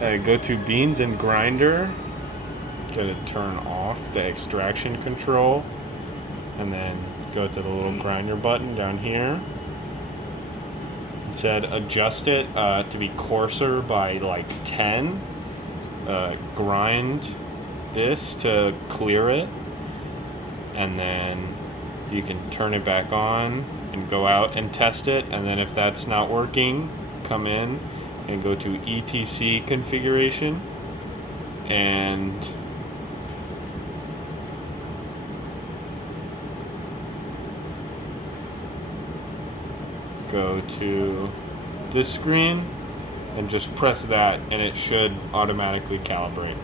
Go to beans and grinder. Gotta turn off the extraction control, and then go to the little grinder button down here. It said adjust it to be coarser by like 10. Grind this to clear it, and then you can turn it back on and go out and test it. And then if that's not working, come in and go to etc configuration and go to this screen and just press that, and it should automatically calibrate.